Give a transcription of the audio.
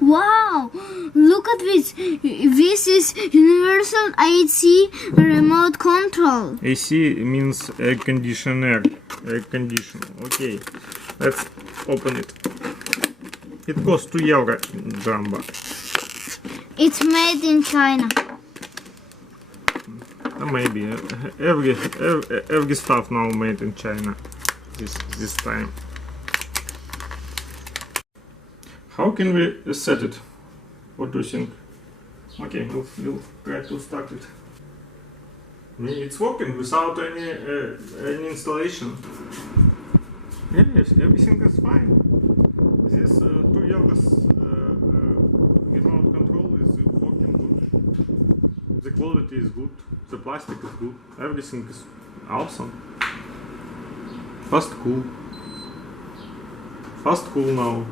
Wow! Look at this. This is universal AC remote control. AC means air conditioner. Air condition. Okay, let's open it. It costs 2 euro, Jumbo. It's made in China. Maybe every stuff now made in China this time. How can we set it? What do you think? Okay, we'll try to start it. I mean, it's working without any installation. Yes, everything is fine. This 2 euros remote control is working good. The quality is good. The plastic is good. Everything is awesome. Fast cool now.